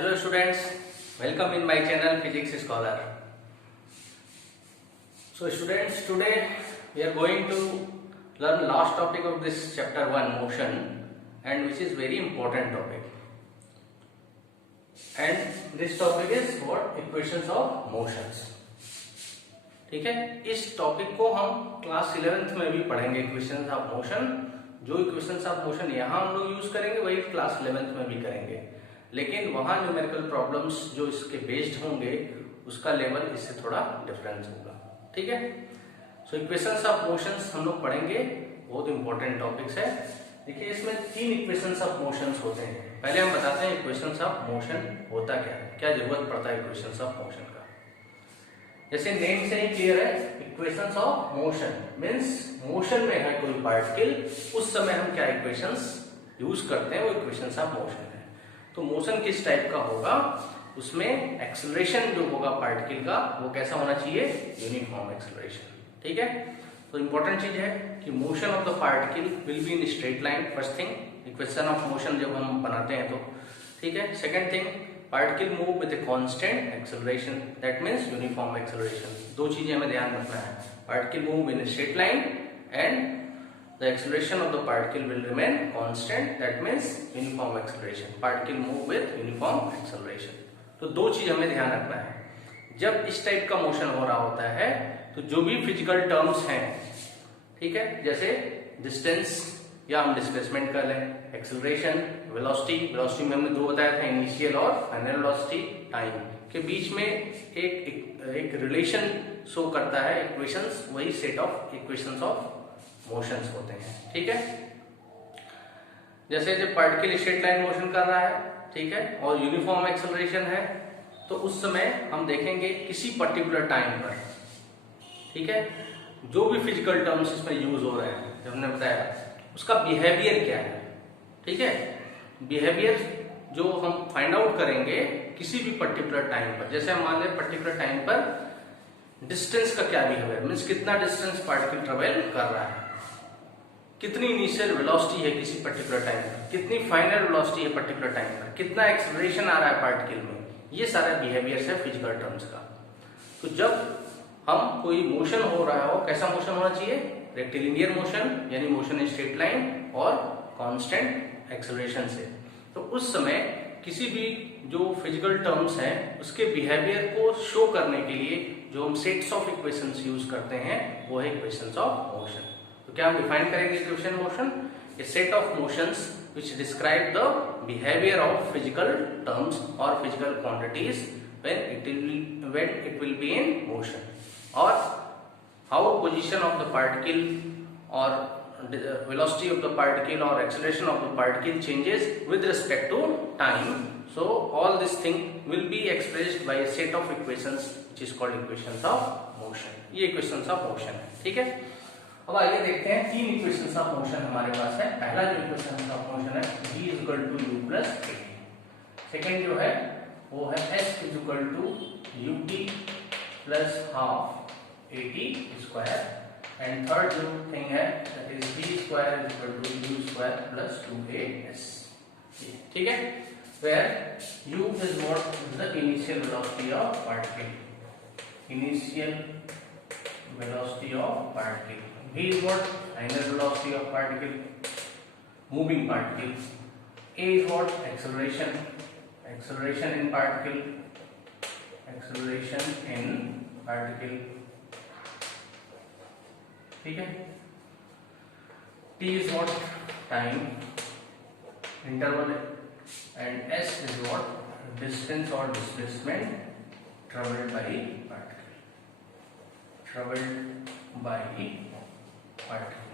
Hello students, welcome in my channel Physics Scholar. So students, today we are going to learn last topic of this chapter 1 motion, and which is very important topic. And this topic is what? Equations of motions. ठीक है, इस topic को हम class 11th में भी पढ़ेंगे. Equations of motion, जो equations of motion यहाँ हम लोग यूज करेंगे वही क्लास 11th में भी करेंगे, लेकिन वहां न्यूमेरिकल प्रॉब्लम्स जो इसके बेस्ड होंगे उसका लेवल इससे थोड़ा डिफरेंस होगा. ठीक है, सो इक्वेशंस ऑफ मोशंस हम लोग पढ़ेंगे, बहुत इंपॉर्टेंट टॉपिक्स है. देखिए, इसमें 3 इक्वेशंस ऑफ मोशंस होते हैं. पहले हम बताते हैं इक्वेशंस ऑफ मोशन होता क्या है, क्या जरूरत पड़ता है इक्वेशंस ऑफ मोशन का. जैसे नेम से ही क्लियर है, equations of motion means motion में है कोई पार्टिकल, उस समय हम क्या इक्वेशंस यूज करते हैं, वो इक्वेशंस ऑफ मोशन है. तो मोशन किस टाइप का होगा, उसमें एक्सेलरेशन जो होगा पार्टिकल का वो कैसा होना चाहिए, यूनिफॉर्म एक्सेलरेशन. ठीक है, तो इंपॉर्टेंट चीज है कि motion of the particle will be in straight line. First thing, equation of motion जब हम बनाते हैं तो ठीक है. Second thing, particle move with a constant acceleration, that means uniform acceleration. दो चीजें हमें ध्यान रखना है, particle move in straight line and the acceleration of the particle will remain constant, that means uniform acceleration. Particle move with uniform acceleration. तो दो चीज हमें ध्यान रखना है. जब इस टाइप का मोशन हो रहा होता है तो जो भी फिजिकल टर्म्स हैं, ठीक है, जैसे डिस्टेंस या हम डिस्प्लेसमेंट कर लें, एक्सेलरेशन, वेलोसिटी. वेलोसिटी में हमने दो बताया था, इनिशियल और फाइनल वेलोसिटी. टाइम के बीच में एक रिलेशन शो करता है इक्वेशंस, वही set of equations of motions होते हैं. ठीक है, जैसे जब पार्टिकल स्ट्रेट लाइन मोशन कर रहा है, ठीक है, और यूनिफॉर्म एक्सेलरेशन है, तो उस समय हम देखेंगे किसी पर्टिकुलर टाइम पर, ठीक है, जो भी फिजिकल टर्म्स इसमें यूज हो रहे हैं, जब हमने बताया उसका बिहेवियर क्या है. ठीक है, बिहेवियर जो हम फाइंड आउट करेंगे किसी भी पर्टिकुलर टाइम पर. जैसे हम मान लें पर्टिकुलर टाइम पर डिस्टेंस का क्या बिहेवियर, मीन्स कितना डिस्टेंस पार्टिकल ट्रेवल कर रहा है, कितनी इनिशियल वेलोसिटी है किसी पर्टिकुलर टाइम पर, कितनी फाइनल वेलोसिटी है पर्टिकुलर टाइम पर, कितना एक्सेलरेशन आ रहा है पार्टिकल में. ये सारा बिहेवियर है फिजिकल टर्म्स का. तो जब हम कोई मोशन हो रहा हो, कैसा मोशन होना चाहिए, रेक्टिलिनियर मोशन, यानी मोशन इन स्ट्रेट लाइन और कांस्टेंट एक्सेलरेशन से. तो उस समय किसी भी जो फिजिकल टर्म्स हैं उसके बिहेवियर को शो करने के लिए जो हम सेट्स ऑफ इक्वेशंस यूज करते हैं वो है इक्वेशंस ऑफ मोशन. तो क्या हम डिफाइन करेंगे equation motion, A set of motions which describe the behavior of physical terms or physical quantities when it will be in motion, or how position of the particle or velocity of the particle or acceleration of the particle changes with respect to time. So all this thing will be expressed by a set of equations which is called equations of motion. ये equations of motion है. ठीक है, अब आइए देखते हैं 3 equations of motion हमारे पास है. पहला जो इक्वेशन ऑफ मोशन है v = u + at. सेकंड जो है वो है s = ut + ½ at². And third जो थिंग है that is v² = u² + 2as. ठीक है, where u is what is the initial velocity of particle, initial velocity of particle. V is what? Final velocity of particle, moving particle. A is what? Acceleration, acceleration in particle, acceleration in particle. ठीक है. T is what? Time, interval, and S is what? Distance or displacement traveled by particle, traveled by particle.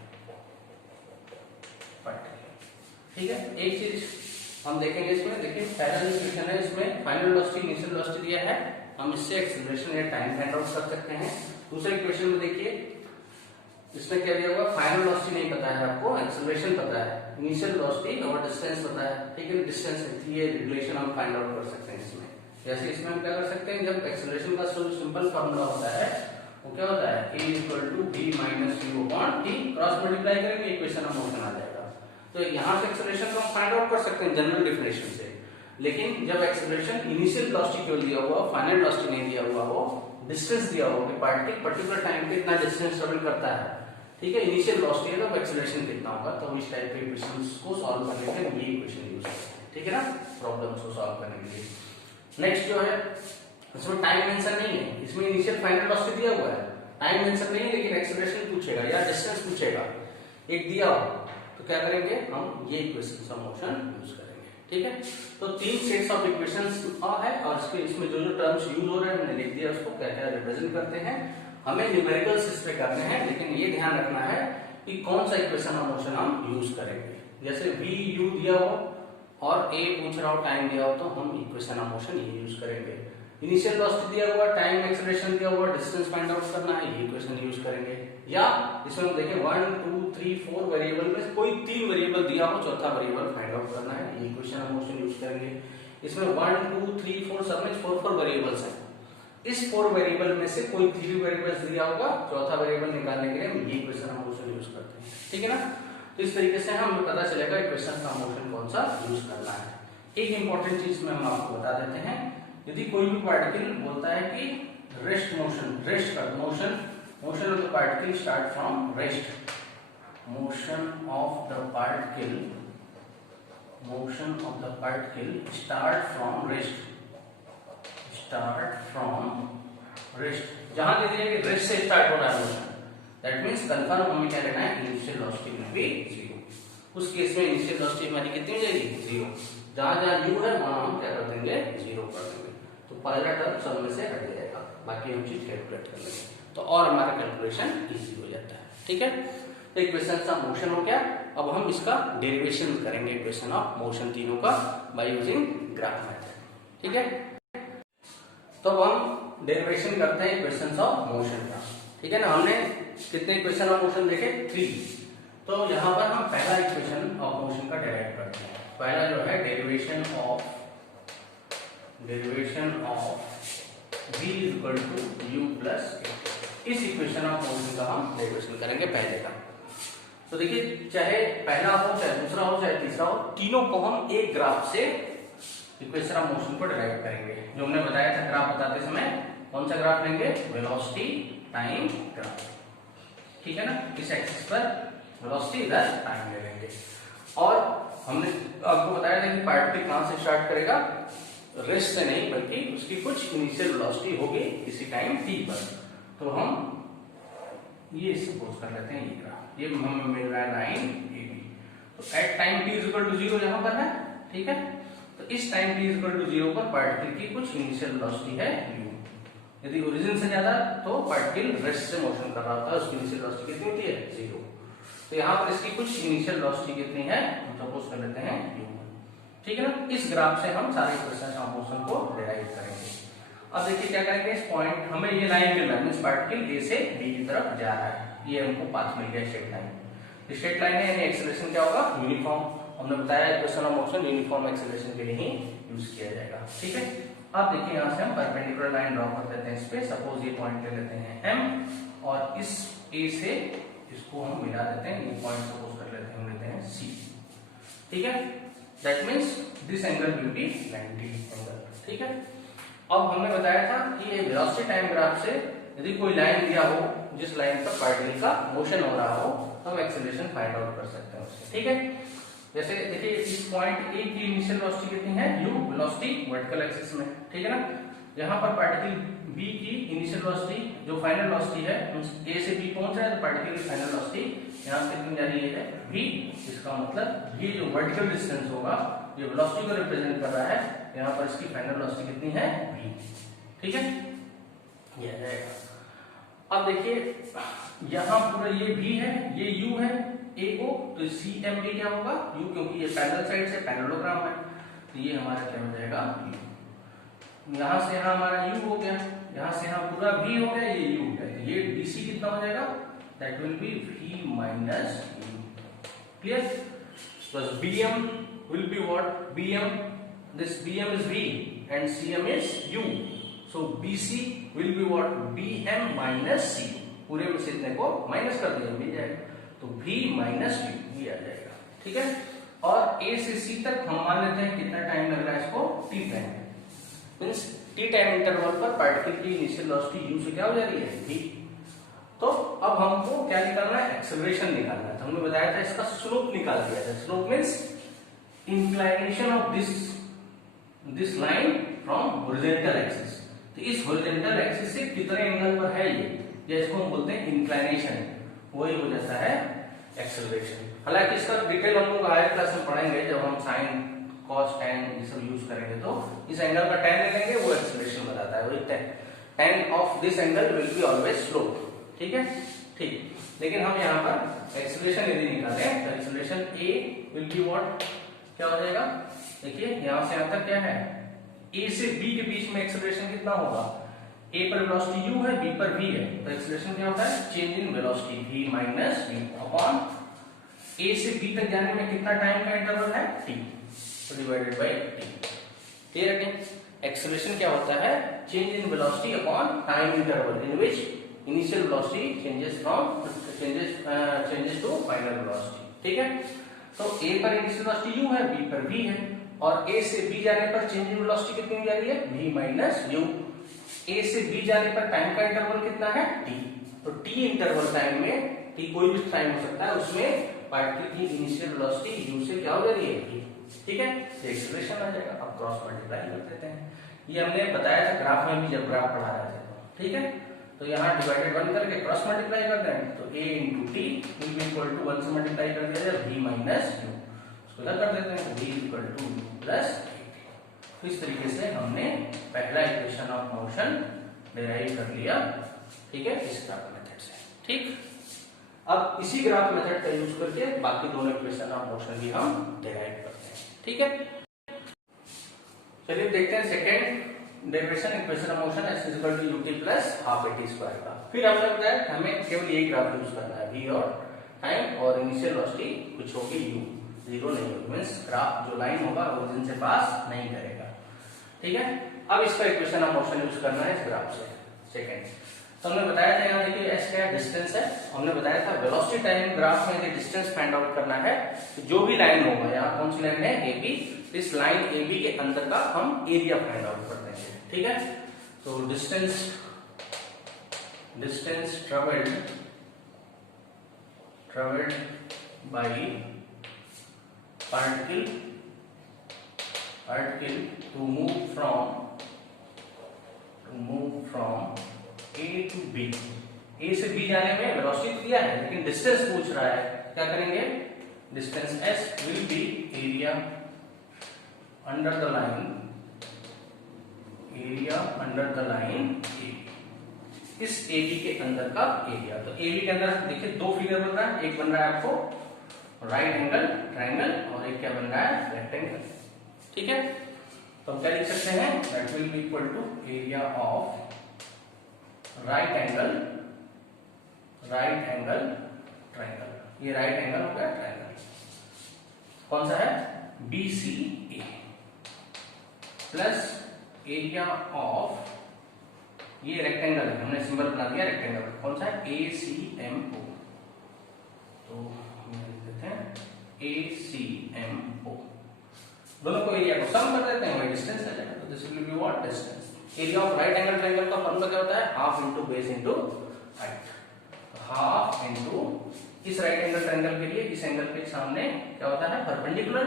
ठीक है, एक चीज हम देखेंगे इसमें. देखिए, पहला जो इक्वेशन है इसमें फाइनल वेलोसिटी, इनिशियल वेलोसिटी दिया है, हम इससे एक्सेलरेशन या टाइम फाइंड आउट कर सकते हैं. दूसरे इक्वेशन में देखिए इसमें क्या दिया हुआ, फाइनल वेलोसिटी नहीं पता है आपको, एक्सेलरेशन पता है, इनिशियल वेलोसिटी और डिस्टेंस पता है. ठीक है, डिस्टेंस ये रिलेशन हम फाइंड आउट कर सकते हैं इसमें. जैसे इसमें हम क्या कर सकते हैं, जब एक्सेलरेशन का सिंपल फॉर्मूला होता है वो क्या होता है, a = v - u/t, cross multiply करेंगे इक्वेशन ऑफ मोशन आ जाएगा. तो यहाँ से एक्सेलरेशन को हम फाइंड आउट कर सकते हैं जनरल डेफिनेशन से. लेकिन जब एक्सेलरेशन इनिशियल वेलोसिटी केवल दिया हुआ हो, फाइनल वेलोसिटी नहीं दिया हुआ हो, डिस्टेंस दिया हो कि पार्टिकल पर्टिकुलर टाइम पे इतना डिस्टेंस ट्रेवल करता है, ठीक है, इनिशियल वेलोसिटी है तो एक्सेलरेशन कितना होगा, तो इस टाइप के इक्वेशंस को सॉल्व करने के लिए ये इक्वेशन यूज करते हैं, ठीक है ना, प्रॉब्लम्स को सॉल्व करने के लिए। नेक्स्ट जो है इसमें टाइम मेंशन नहीं है, इसमें इनिशियल फाइनल वेलोसिटी दिया हुआ है, टाइम मेंशन नहीं है, लेकिन एक्सेलरेशन पूछेगा या डिस्टेंस पूछेगा, एक दिया हो तो क्या करेंगे हम, ये इक्वेशंस ऑफ मोशन यूज करेंगे, ठीक है। तो 3 सेट्स ऑफ इक्वेशंस है और इसमें जो टर्म्स यूज हो रहे हैं मैंने लिख दिया, उसको क्या क्या रिप्रेजेंट करते हैं, हमें न्यूमेरिकल्स इस पे करने हैं, लेकिन ये ध्यान रखना है कि कौन सा इक्वेशन ऑफ मोशन हम यूज करेंगे। जैसे v u दिया हो और a पूछ रहा हो, टाइम दिया हो, तो हम इक्वेशन ऑफ मोशन ये यूज करेंगे। इनिशियल वेलोसिटी दिया हुआ, टाइम एक्सेलरेशन दिया हुआ, डिस्टेंस फाइंड आउट करना है, ये इक्वेशन यूज करेंगे। या इसमें हम देखें 1 2 3 4 वेरिएबल में कोई 3 वेरिएबल दिया हो, चौथा वेरिएबल फाइंड आउट करना है, ये इक्वेशन ऑफ मोशन यूज करेंगे। इसमें 1 2 3 4 सब में 4 वेरिएबल्स हैं, इस 4 वेरिएबल में से कोई 3 वेरिएबल्स दिया होगा, चौथा वेरिएबल निकालने के लिए हम ये इक्वेशन ऑफ मोशन यूज करते हैं, ठीक है ना। तो इस तरीके से हमें पता चलेगा इक्वेशन ऑफ मोशन कौन सा यूज करना है। एक इंपॉर्टेंट चीज में हम आपको बता देते हैं, यदि कोई भी पार्टिकल बोलता है कि रेस्ट मोशन, रेस्ट कर motion, motion of the particle start from rest, motion of the particle, motion of the particle start from rest, start from rest, जहां दे दिया कि रेस्ट से स्टार्ट हो रहा है मोशन, दैट मींस कंफर्म हमें क्या लेना है, इनिशियल वेलोसिटी विल बी 0। उस केस में इनिशियल वेलोसिटी हमारी कितनी हो जाएगी, 0। जहां जहां u है वहां हम क्या कर देंगे, 0 कर देंगे, तो पहला टर्म सब में से हट जाएगा, बाकी हम चीज कैलकुलेट कर लेंगे, तो और हमारा कैलकुलेशन इजी हो जाता है, ठीक है। तो इक्वेशन ऑफ मोशन हो गया। अब हम इसका डेरिवेशन करेंगे, इक्वेशन ऑफ मोशन तीनों का बाय यूजिंग ग्राफ मेथड, ठीक है। तो हम डेरिवेशन करते हैं इक्वेशंस ऑफ मोशन का, ठीक है ना। हमने कितने इक्वेशन ऑफ मोशन देखे, 3। तो यहाँ पर हम पहला इक्वेशन ऑफ मोशन का डेराइव करते हैं। पहला जो है derivation of v equal to u plus a, इस इक्वेशन ऑफ मोशन का हम डेरिवेशन करेंगे पहले का। तो देखिए, चाहे पहला हो, चाहे दूसरा हो, चाहे तीसरा हो, तीनों को हम एक ग्राफ से इक्वेशन ऑफ मोशन को डिराइव करेंगे। जो हमने बताया था ग्राफ बताते समय, कौन सा ग्राफ लेंगे, वेलोसिटी टाइम ग्राफ, ठीक है ना। इस एक्सिस पर वेलोसिटी, इधर टाइम ले लेंगे। और हमने आपको बताया था कि पार्टिकल कहां से स्टार्ट करेगा, रेस्ट से नहीं, बल्कि उसकी कुछ इनिशियल वेलोसिटी होगी किसी टाइम t पर। तो हम ये सपोज कर लेते हैं, ये ग्राफ, ये हमें मिल रहा है लाइन AB। तो at time t is equal to 0 यहां पर है, ठीक है। तो इस time t is equal to 0 पर पार्टिकल की कुछ इनिशियल वेलोसिटी है u। यदि ओरिजिन से ज्यादा तो पार्टिकल रेस्ट से मोशन कर रहा होता है, उसकी इनिशियल वेलोसिटी कितनी होती है, 0। तो यहाँ पर इसकी कुछ इनिशियल वेलोसिटी कितनी है, हम सपोज कर लेते हैं u1, ठीक है ना। इस ग्राफ से हम सारे इक्वेशन ऑफ मोशन को डिराइव करेंगे। अब देखिए क्या करेंगे, इस पॉइंट हमें ये लाइन मिल रहा है, इस पार्टिकल A से B की तरफ जा रहा है, ये हमको पाथ मिल गया, स्ट्रेट लाइन। स्ट्रेट लाइन है, यानी एक्सेलरेशन क्या होगा, यूनिफॉर्म। हमने बताया equation of motion uniform acceleration के लिए ही यूज किया जाएगा, ठीक है। अब देखिए यहाँ से हम परपेंडिकुलर लाइन ड्रॉ कर देते हैं इस पे। सपोज ये पॉइंट ले लेते हैं M और इस A से इसको हम मिला देते हैं, ये पॉइंट सपोज कर लेते हैं, हम लेते हैं C, ठीक है। That means this angle will be 90 angle, ठीक है। अब हमने बताया था कि ये वेलोसिटी टाइम ग्राफ से यदि कोई लाइन दिया हो जिस लाइन पर पार्टिकल का मोशन हो रहा हो, तो हम एक्सेलरेशन फाइंड आउट कर सकते हैं उससे, ठीक है। जैसे देखिए इस पॉइंट A की इनिशियल वेलोसिटी कितनी है, u, वेलोसिटी वर्टिकल एक्सिस में, ठीक है ना। यहाँ पर पार्टिकल B की इनिशियल वेलोसिटी जो फाइनल वेलोसिटी है, A से B पहुंच रहा है, तो पार्टिकल की फाइनल वेलोसिटी यहाँ से कितनी जा रही है, v। इसका मतलब ये जो वर्टिकल डिस्टेंस होगा, ये वेलोसिटी को रिप्रेजेंट कर रहा है, यहाँ पर इसकी फाइनल वेलोसिटी कितनी है, v, ठीक है, ये आ जाएगा। अब देखिए यहाँ पूरा ये v है, ये u है, A को, तो CMB क्या होगा, u, क्योंकि ये पैरेलल साइड से पैरेललोग्राम है, तो ये हमारा क्या हो जाएगा, u। यहाँ से यहाँ हमारा u हो गया, यहाँ से यहाँ पूरा v हो गया, ये u हो गया, ये BC कितना हो जाएगा, that will B v minus u, clear. Plus BM will be what, BM, this BM is v and CM is u, so BC will be what, BM minus C, पूरे में से इतने को माइनस कर दिया, मिल जाएगा, तो v माइनस u, ये आ जाएगा, ठीक है। और ए से सी तक हम मान लेते हैं कितना टाइम लग रहा है इसको, T time. Means T time interval पर पार्टिकल की इनिशियल वेलोसिटी u से क्या हो जा रही है, v। तो अब हमको क्या निकालना है, एक्सेलरेशन निकालना है। तो हमने बताया था इसका स्लोप निकाल दिया था। Slope means inclination of this line from horizontal axis. तो इस हॉरिजॉन्टल एक्सिस से कितने एंगल पर है ये, या इसको हम बोलते हैं इंक्लाइनेशन, वही हो जाता है एक्सेलरेशन। हालांकि इसका डिटेल हम लोग हायर क्लास में पढ़ेंगे, जब हम साइन कॉस टेन ये सब यूज करेंगे। तो इस एंगल का टेन ले लेंगे, वो एक्सेलरेशन बताता है, वही ten of this angle will be always slope. ठीक है, ठीक। लेकिन हम यहाँ पर एक्सेलरेशन यदि निकालें तो acceleration A will be what, क्या हो जाएगा, देखिए यहाँ से यहाँ तक क्या है, ए से बी के बीच में एक्सेलरेशन कितना होगा, ए पर वेलोसिटी u है, b पर v है, तो एक्सेलरेशन क्या होता है, change in velocity v minus v upon A से b तक जाने में कितना टाइम का इंटरवल है, t, तो डिवाइडेड बाय t। क्लियर है? एक्सेलरेशन क्या होता है, change in velocity upon time interval in which initial velocity changes to final velocity. ठीक है, तो a पर इनिशियल वेलोसिटी u है, b पर v है, और a से b जाने पर चेंज इन वेलोसिटी कितनी हो जा रही है, v माइनस u। a से b जाने पर टाइम का इंटरवल कितना है, t। तो t इंटरवल टाइम में, t कोई भी टाइम हो सकता है, उसमें पार्टिकल की इनिशियल वेलोसिटी u से क्या हो जा रही है, v। ठीक है, तो एक्सेलरेशन आ जाएगा। अब क्रॉस मल्टीप्लाई कर देते हैं, ये हमने बताया था ग्राफ में भी, जब ग्राफ पढ़ा रहे थे। ठीक है, तो यहाँ डिवाइडेड 1 करके क्रॉस मल्टीप्लाई कर दें, तो a into t will be equal to 1 से मल्टीप्लाई कर दिया जाए v माइनस u, उसको इधर कर देते हैं, v equal to u plus. तो इस तरीके से हमने पहला इक्वेशन ऑफ मोशन डिराइव कर लिया। ठीक है, इस ग्राफ मेथड से। ठीक, अब इसी ग्राफ मेथड का यूज करके बाकी दोनों इक्वेशन ऑफ मोशन भी हम डिराइव करते हैं। ठीक है, चलिए देखते हैं second derivation equation of motion s equal to ut plus half at square का। फिर हमने बताया हमें केवल यही ग्राफ यूज करना है, v और टाइम, और इनिशियल वेलोसिटी कुछ होगी u, जीरो नहीं होगी, मींस ग्राफ जो लाइन होगा ओरिजिन से पास नहीं करेगा। ठीक है, अब इसका इक्वेशन ऑफ मोशन यूज करना है इस ग्राफ से। सेकेंड, तो हमने बताया था, यहाँ देखिए s क्या डिस्टेंस है, हमने बताया था वेलोसिटी टाइम ग्राफ में डिस्टेंस फाइंड आउट करना है। तो जो भी लाइन होगा, यहाँ कौन सी लाइन है, AB, इस लाइन AB के अंदर का हम एरिया फाइंड आउट कर देंगे। ठीक है, तो distance travelled by particle to move from A to B। A से B जाने में वेलोसिटी दिया है, लेकिन डिस्टेंस पूछ रहा है, क्या करेंगे, distance s will be area under the line A, इस AB के अंदर का एरिया। तो AB के अंदर देखिए दो फिगर बन रहा है, एक बन रहा है आपको राइट एंगल ट्रायंगल, और एक क्या बन रहा है, रेक्टेंगल। ठीक है, तो हम क्या लिख सकते हैं, that will be equal to area of right angle triangle. ये राइट एंगल हो गया ट्रायंगल, कौन सा है, BCA, प्लस एरिया ऑफ, ये रेक्टेंगल है, हमने सिंबल बना दिया रेक्टेंगल, कौन सा है, ACMO। तो ACMO, दोनों को एरिया को सम कर देते हैं, वही डिस्टेंस आ जाएगा। तो this will be what, distance. Area of right angle triangle का फॉर्मूला क्या होता है, half into base into height. Half into, इस राइट एंगल ट्रायंगल के लिए इस एंगल के सामने क्या होता है, परपेंडिकुलर।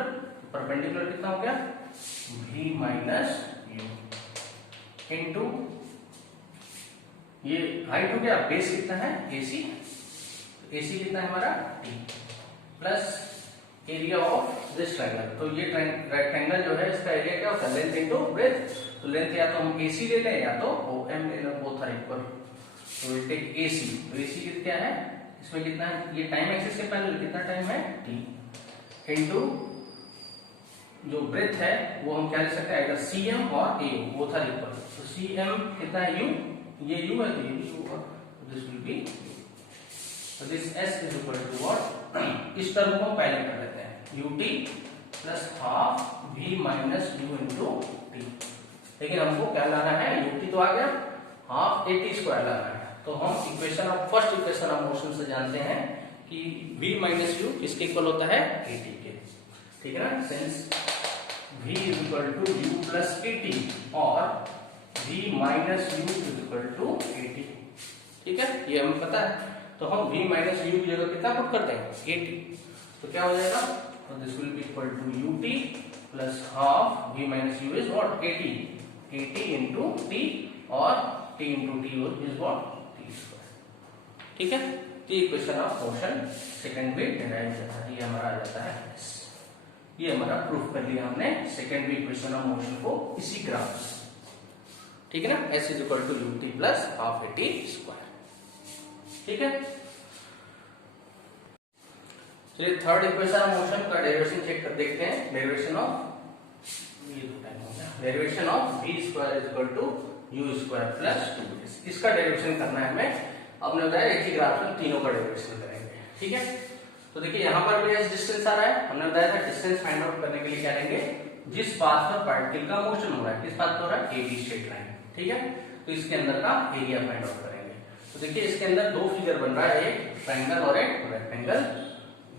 परपेंडिकुलर कितना हो गया, v माइनस u इनटू, ये हाइट हो गया, बेस कितना है, AC, AC कितना है हमारा, t, plus area of this triangle. तो ये रेक्टेंगल जो है, इसका एरिया क्या होता है, लेंथ इनटू ब्रेथ। तो लेंथ या तो हम AC ले लें या तो OM ले लें, बोथ आर इक्वल। तो विल टेक AC। तो AC क्या है, इसमें कितना है, ये टाइम एक्सिस के पैरेलल कितना टाइम है, t, इनटू जो ब्रेथ है वो हम क्या ले सकते हैं, अगर CM और A बोथ आर इक्वल। तो CM कितना है, u, ये u है, तो ये भी u होगा, दिस विल बी। तो this s is equal to what, इस टर्म को पहले कर लेते हैं, ut plus half v minus u into t. लेकिन हमको क्या लाना है, ut तो आ गया, हाफ at स्क्वायर लाना है। तो हम फर्स्ट इक्वेशन ऑफ मोशन से जानते हैं कि v माइनस u किसके इक्वल होता है, at के। ठीक है ना, since v is equal to u plus at और v minus u is equal to at, ठीक है, ये हमें पता है। तो हम v माइनस u की जगह कितना पुट कर देंगे, at, तो क्या हो जाएगा, तो this will be equal to ut plus half v minus u is what, at into t और t into t is what, t square, ठीक है। तो इक्वेशन ऑफ मोशन सेकंड भी डिराइव करता है, ये हमारा आ जाता है, ये हमारा प्रूफ कर लिया हमने सेकंड भी इक्वेशन ऑफ मोशन को इसी ग्राफ से, ठीक है ना, s is equal to ut plus half at square, ठीक है। चलिए थर्ड इक्वेशन ऑफ मोशन का डेरिवेशन चेक कर देखते हैं। Derivation of v square is equal to u square plus 2s, इसका डेरिवेशन करना है हमें। आपने बताया एक ही ग्राफ में तीनों का डेरिवेशन करेंगे, ठीक है। तो देखिए यहाँ पर भी s डिस्टेंस आ रहा है, हमने बताया था डिस्टेंस फाइंड आउट करने के लिए क्या लेंगे, जिस पाथ पर पार्टिकल का मोशन हो रहा है, किस पाथ पर हो रहा है, AB स्ट्रेट लाइन, ठीक है। तो इसके अंदर का एरिया फाइंड आउट करेंगे। तो देखिए इसके अंदर दो फिगर बन रहा है, एक ट्रायंगल और एक रेक्टेंगल,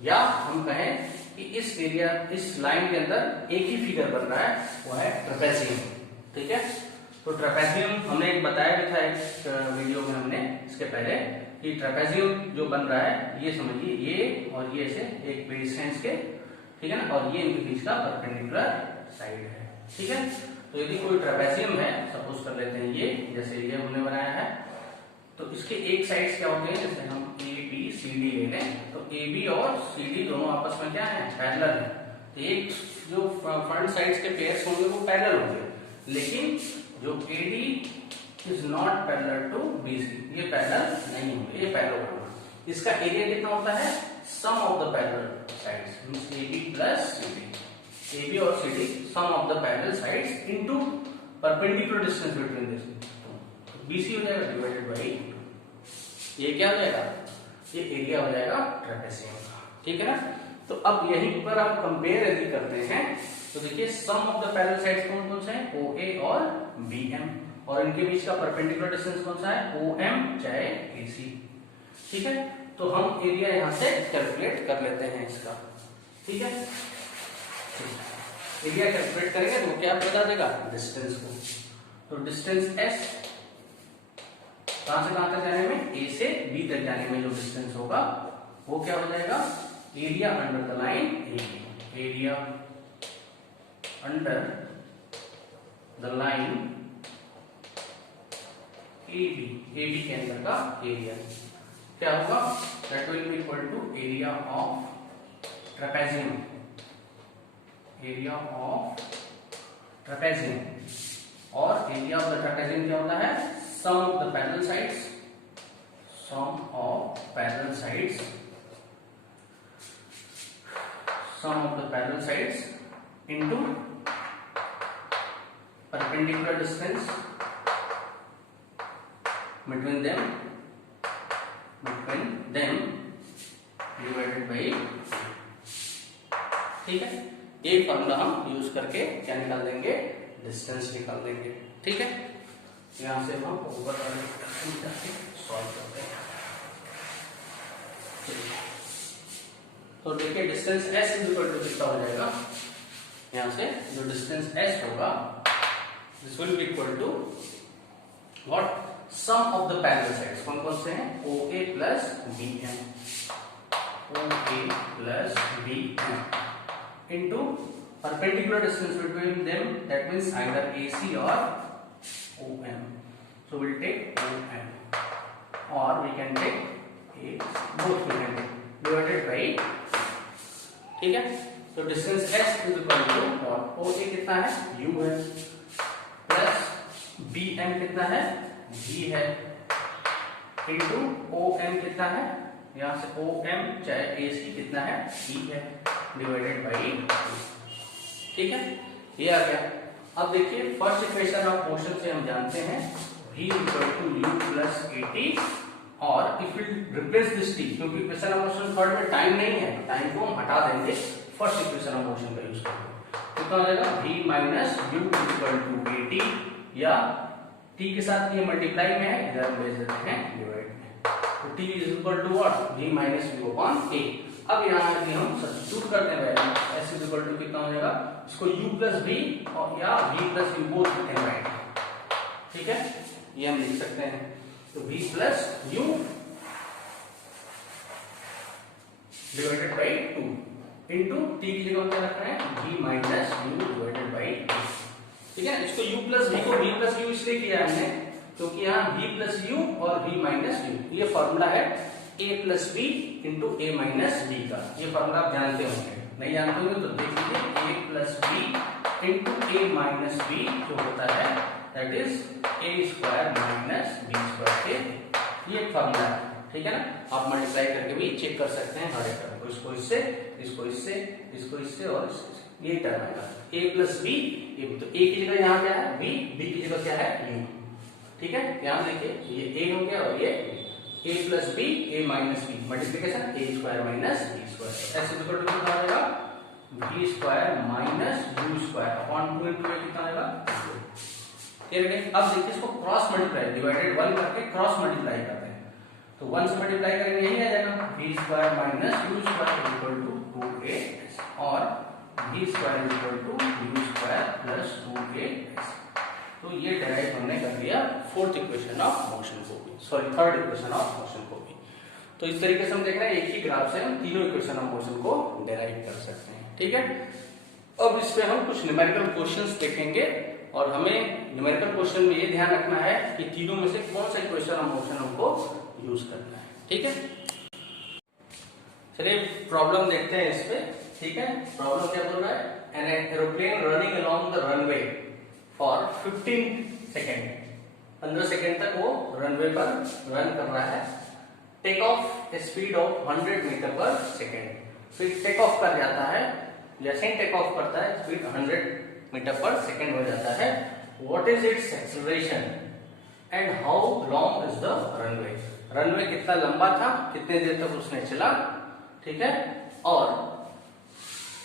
या हम कहें कि इस एरिया, इस लाइन के अंदर एक ही फिगर बन रहा है, वो है ट्रेपेजियम, ठीक है। तो ट्रेपेजियम हमने एक बताया भी था एक वीडियो में हमने इसके पहले, कि ट्रेपेजियम जो बन रहा है, ये समझिए ये और ये से एक डिस्टेंस के, ठीक है ना, और ये इनके बीच का परपेंडिकुलर साइड है, ठीक है। तो यदि कोई ट्रेपेजियम है, सपोज कर लेते हैं ये, जैसे ये हमने बनाया है, तो इसके एक साइड्स क्या होते हैं, जैसे हम ABCD ले लें, तो AB और CD दोनों आपस में क्या है, पैरेलल है। तो एक जो फ्रंट साइड्स के पेयर्स होंगे वो पैरेलल होंगे, लेकिन जो AD is not parallel to BC, ये पैरेलल नहीं होंगे, ये पैरेलल होगा। इसका एरिया कितना होता है, sum of the parallel sides means AB plus CD, AB और CD sum of the parallel sides into perpendicular distance between this, BC हो जाएगा डिवाइडेड बाय, ये क्या हो जाएगा, ये एरिया हो जाएगा ट्रेपेजियम का, ठीक है ना। तो अब यहीं पर हम कंपेयर यदि करते हैं, तो देखिए सम ऑफ द पैरेलल साइड्स कौन कौन से हैं, OA और BM, और इनके बीच का परपेंडिकुलर डिस्टेंस कौन सा है, OM चाहे AC, ठीक है। तो हम एरिया यहां से कैलकुलेट कर लेते हैं इसका, ठीक है। एरिया कैलकुलेट करेंगे तो क्या बता देगा, डिस्टेंस को। तो डिस्टेंस S कहां से कहां तक जाने में, A से B तक जाने में जो डिस्टेंस होगा वो क्या हो जाएगा, area under the line AB, area under the line AB के अंदर का एरिया क्या होगा, that will be equal to area of trapezium, area of trapezium, और एरिया ऑफ द ट्रेपेजियम क्या होता है, sum of the parallel sides, sum of parallel sides, sum of the parallel sides into perpendicular distance between them divided by, ठीक है। ये formula हम use करके क्या निकाल देंगे, डिस्टेंस निकाल देंगे, ठीक है। यहां से हम ऊपर वाले सॉल्व करते हैं। तो देखिए distance S is equal to कितना हो जाएगा, यहां से जो डिस्टेंस S होगा, this will be equal to what, sum of the parallel sides, कौन कौन से हैं, OA plus BM, OA plus BM into perpendicular distance between them, that means either AC और OM, so we'll take OM or we can take A, both we can take, divided by, ठीक है। तो distance S is equal to और OA कितना है, U है, plus BM कितना है, G है, इनटू OM कितना है, यहां से OM चाहे AC कितना है, E है, डिवाइडेड बाई, ठीक है, ये आ गया। अब देखिए फर्स्ट इक्वेशन ऑफ मोशन से हम जानते हैं v equal to u plus at, और if will replace this t, क्योंकि इक्वेशन ऑफ मोशन थर्ड में टाइम नहीं है, टाइम को हम हटा देंगे, फर्स्ट इक्वेशन ऑफ मोशन का यूज करेंगे। कितना हो जाएगा, v minus u equal to at, या t के साथ ये मल्टीप्लाई में है, इधर हम भेज देते हैं डिवाइड में, तो t is equal to what, v minus u upon a। अब यहाँ यदि हम सब्स्टिट्यूट करते हैं value, s is equal to इसको u प्लस v और या v plus u both we can write, ठीक है, ये हम लिख सकते हैं। तो v plus u divided by 2 into t की जगह क्या रखना है v minus u divided by 2, ठीक है। इसको u प्लस v को v प्लस u इसलिए किया हमने क्योंकि यहाँ v प्लस u और v माइनस u, ये फॉर्मूला है a plus b into a minus b का। ये फॉर्मूला आप जानते होंगे, नहीं जानते होंगे तो देख लीजिए, a plus b into a minus b जो होता है that is a square minus b square के, ये फॉर्मूला है, ठीक है ना। आप मल्टीप्लाई करके भी चेक कर सकते हैं हर एक टर्म को, इसको इससे, इसको इससे, इसको इससे और इससे, ये टर्म आएगा a प्लस b। तो a की जगह यहाँ क्या है b, b की जगह क्या है u, ठीक है। यहाँ देखिए ये a हो गया और ये a plus b a minus b multiplication a square minus b square, ऐसे इक्वल टू कितना आएगा b square minus u square upon 2 into a कितना आएगा, क्लियर है। अब देखिए इसको क्रॉस मल्टीप्लाई, डिवाइडेड 1 करके क्रॉस मल्टीप्लाई करते हैं, तो 1 से मल्टीप्लाई करेंगे यही आ जाएगा b square minus u square equal to 2a और b square equal to u square plus 2a। तो ये डेराइव हमने कर लिया फोर्थ इक्वेशन ऑफ मोशन को भी, sorry third equation of motion को भी। तो इस तरीके से हम देख रहे हैं एक ही ग्राफ से हम तीनों इक्वेशन ऑफ मोशन को डेराइव कर सकते हैं, ठीक है। अब इस पे हम कुछ न्यूमेरिकल क्वेश्चंस देखेंगे और हमें न्यूमेरिकल क्वेश्चन में ये ध्यान रखना है कि तीनों में से कौन सा इक्वेशन ऑफ मोशन हमको यूज करना है, ठीक है। चलिए प्रॉब्लम देखते हैं इस पे, ठीक है। प्रॉब्लम क्या बोल रहा है, an aeroplane running along the runway for 15 second, 15 second तक वो रनवे पर रन कर रहा है, take off speed of 100 metre per second. फिर टेक ऑफ कर जाता है, जैसे ही टेक ऑफ करता है स्पीड 100 मीटर पर सेकेंड हो जाता है। What is it's acceleration and how long is the runway, runway कितना लंबा था, कितने देर तक उसने चला, ठीक है, और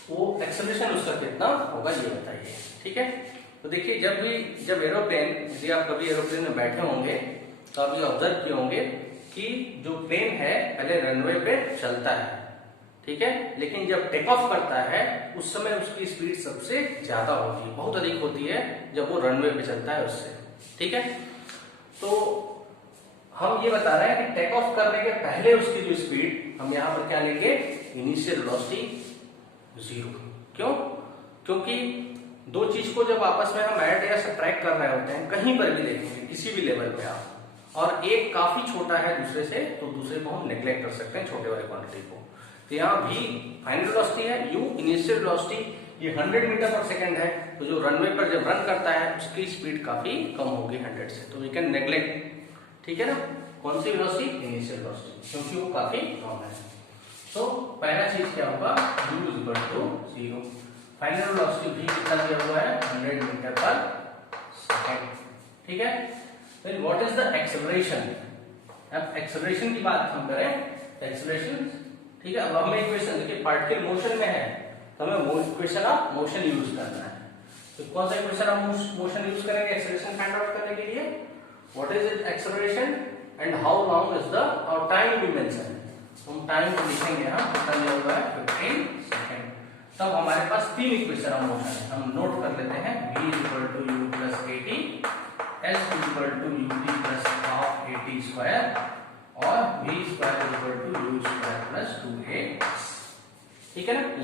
वो एक्सेलरेशन उसका कितना होगा ये बताइए, ठीक है। तो देखिए जब एरोप्लेन, यदि आप कभी एरोप्लेन में बैठे होंगे तो आप ये ऑब्जर्व किए होंगे कि जो प्लेन है पहले रनवे पे चलता है, ठीक है, लेकिन जब टेक ऑफ करता है उस समय उसकी स्पीड सबसे ज्यादा होती है, बहुत अधिक होती है जब वो रनवे पे चलता है उससे, ठीक है। तो हम ये बता रहे हैं कि टेक ऑफ करने के पहले उसकी जो स्पीड, हम यहाँ पर क्या लेंगे, इनिशियल वेलोसिटी 0। क्यों, क्योंकि दो चीज को जब आपस में हम ऐड या सब्ट्रैक्ट कर रहे होते हैं, कहीं पर भी देखेंगे किसी भी लेवल पे आप, और एक काफी छोटा है दूसरे से, तो दूसरे को हम नेग्लेक्ट कर सकते हैं, छोटे वाले क्वांटिटी को। तो यहाँ v फाइनल वेलोसिटी है, u इनिशियल वेलोसिटी, ये 100 मीटर पर सेकेंड है, तो जो रनवे पर जब रन करता है उसकी स्पीड काफी कम होगी 100 से, तो वी कैन नेग्लेक्ट, ठीक है ना। कौन सी वेलोसिटी, इनिशियल वेलोसिटी, क्योंकि वो काफी कम है। तो पहला चीज क्या होगा, u is equal to 0, final velocity v कितना दिया हुआ है 100 मीटर पर सेकेंड, ठीक है। फिर व्हाट इज द एक्सेलरेशन, अब एक्सेलरेशन की बात हम करें, एक्सेलरेशन, ठीक है। अब हमें इक्वेशन देखिए, पार्टिकल मोशन में है तो हमें इक्वेशन ऑफ मोशन यूज करना है, तो कौन सा इक्वेशन ऑफ मोशन यूज करेंगे एक्सेलरेशन फाइंड आउट करने के लिए, what is it acceleration and how long is the, और टाइम भी मेंशन, हम टाइम को लिखेंगे यहाँ कितना दिया हुआ है 15 सेकेंड। तब हमारे पास तीन इक्वेशन ऑफ मोशन है, हम नोट कर लेते हैं, v equal to u plus 80, s equal to ut plus half 80 square और v square equal to u square plus 2a, ठीक है ना।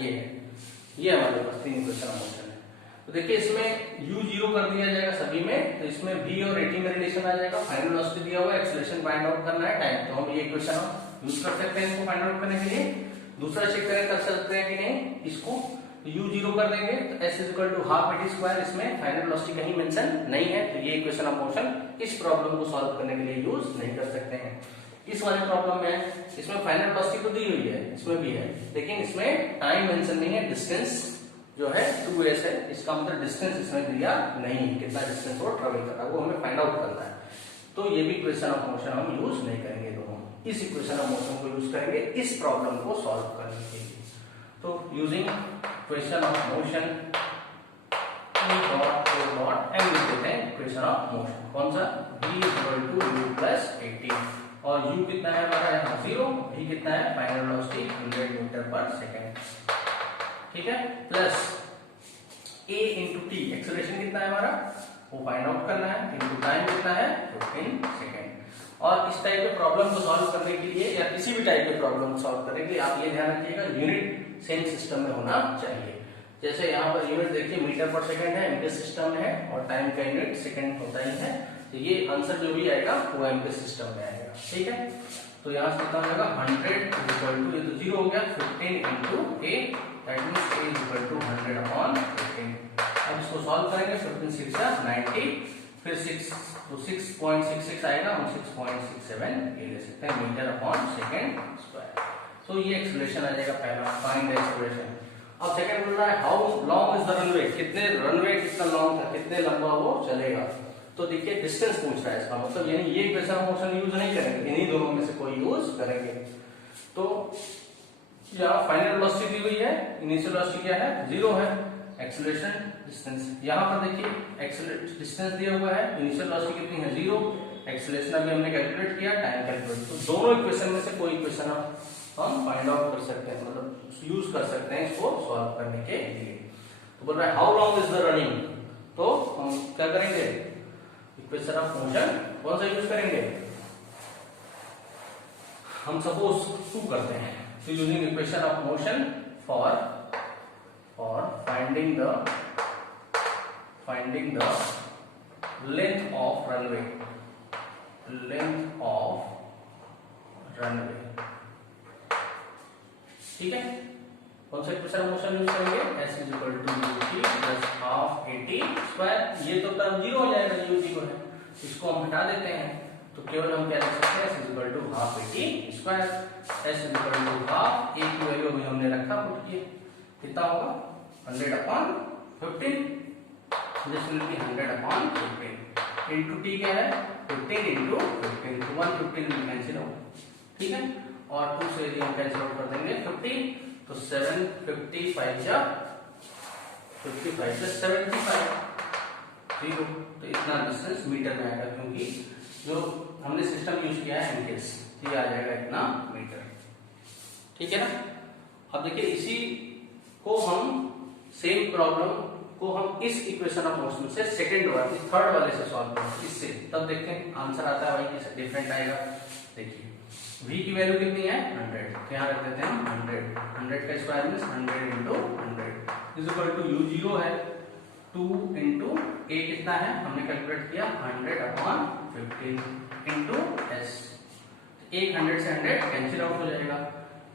ये हमारे पास तीन इक्वेशन ऑफ मोशन है। तो देखिए इसमें u 0 कर दिया जाएगा सभी में, तो इसमें v और 80 में रिलेशन आ जाएगा, फाइनल वेलोसिटी दिया हुआ है, एक्सेलरेशन फाइंड आउट करना है, टाइम, तो हम ये इक्वेशन यूज कर सकते हैं इसको फाइंड आउट करने के लिए। दूसरा चेक करें कर सकते हैं कि नहीं, इसको u 0 कर देंगे तो s equal to half 80 square, इसमें फाइनल वेलोसिटी कहीं मेंशन नहीं है, तो ये इक्वेशन ऑफ मोशन इस प्रॉब्लम को सॉल्व करने के लिए यूज नहीं कर सकते हैं। इस वाले प्रॉब्लम में इसमें फाइनल वेलोसिटी तो दी हुई है, इसमें भी है, लेकिन इसमें टाइम मेंशन नहीं है, डिस्टेंस जो है 2s है, इसका मतलब डिस्टेंस इसमें दिया नहीं, कितना डिस्टेंस वो ट्रेवल कर रहा है वो हमें फाइंड आउट करना है। तो ये भी इक्वेशन ऑफ मोशन हम यूज नहीं करेंगे, दोनों इस इक्वेशन ऑफ मोशन को यूज करेंगे इस प्रॉब्लम को सॉल्व करने के लिए। तो using equation of motion E dot A dot m लिख देते हैं इक्वेशन ऑफ मोशन, कौन सा, v equal to u plus 80, और u कितना है हमारा यहाँ 0, v कितना है final velocity 100 metre per second, ठीक है, plus a into T, acceleration कितना है हमारा वो फाइंड आउट करना है, इंटू टाइम कितना है 15 सेकेंड। और इस टाइप के प्रॉब्लम को सॉल्व करने के लिए या किसी भी टाइप के प्रॉब्लम को सॉल्व करने के लिए आप ये ध्यान रखिएगा यूनिट सेम सिस्टम में होना चाहिए। जैसे यहाँ पर यूनिट देखिए मीटर पर सेकंड है, एमके सिस्टम में है, और टाइम का यूनिट सेकंड होता ही है। तो ये आंसर जो भी आएगा वो एमके सिस्टम में आएगा, ठीक है। तो यहाँ से कितना हो जाएगा 100 इक्वल टू, ये तो 0 हो गया, 15 into a, that means a equal to 100 upon 15। अब इसको सॉल्व करेंगे, 15 6 जा 90, फिर 6 तो 6.66 आएगा, हम 6.67 ये ले सकते हैं मीटर अपॉन सेकेंड स्क्वायर। तो ये एक्सप्रेशन आ जाएगा पहला, फाइंड द एक्सप्रेशन। अब सेकंड बोल रहा है how long is the runway, कितने रनवे कितना लॉन्ग था, कितने लंबा वो चलेगा। तो देखिए डिस्टेंस पूछ रहा है, इसका मतलब यानी ये इक्वेशन हम मोशन यूज नहीं करेंगे, इन्हीं दोनों में से कोई यूज करेंगे। तो यहाँ फाइनल वेलोसिटी दी हुई है, इनिशियल वेलोसिटी क्या है 0 है, एक्सेलरेशन डिस्टेंस यहाँ पर देखिए एक्सेलरेशन डिस्टेंस दिया हुआ है, इनिशियल वेलोसिटी कितनी है 0, एक्सेलरेशन अभी हमने कैलकुलेट किया, टाइम कैलकुलेट। तो दोनों इक्वेशन में से कोई इक्वेशन हम फाइंड आउट कर सकते हैं, मतलब यूज कर सकते हैं इसको सॉल्व करने के लिए। तो बोल रहा है how long is the running, तो हम क्या करेंगे इक्वेशन ऑफ मोशन कौन सा यूज करेंगे, हम सपोज 2 करते हैं। तो using equation of motion for finding the length of runway, ठीक है। कौन सा इक्वेशन मोशन यूज करेंगे, s is equal to ut plus half at square. ये तो टर्म 0 हो जाएगा, ut को है, इसको हम हटा देते हैं, तो केवल हम क्या लिख सकते हैं s is equal to half at square. s is equal to half, a की वैल्यू अभी हमने रखा, पुट किए, कितना होगा 100 upon 15, this will be 100 upon 15 into t क्या है 15 इंटू 15, तो 115 कैंसिल हो, ठीक है। और 2 से यदि हम कैंसिल आउट कर देंगे 50, तो 755 जा 55 प्लस 75 0, तो इतना डिस्टेंस मीटर में आएगा, क्योंकि जो हमने सिस्टम यूज किया है एमकेस, ये आ जाएगा इतना मीटर, ठीक है ना। अब देखिए इसी को हम सेम प्रॉब्लम को हम इस इक्वेशन ऑफ मोशन से सेकंड वाले थर्ड वाले से सॉल्व करेंगे, इससे तब देखते हैं आंसर आता है भाई कैसे डिफरेंट आएगा। देखिए v की वैल्यू कितनी है 100, तो यहाँ रख देते हैं 100 का square means 100 into 100 is equal to u0 है 2 इंटू a कितना है हमने कैलकुलेट किया 100 अपॉन 15 इंटू s, एक 100 से 100 कैंसिल आउट हो जाएगा।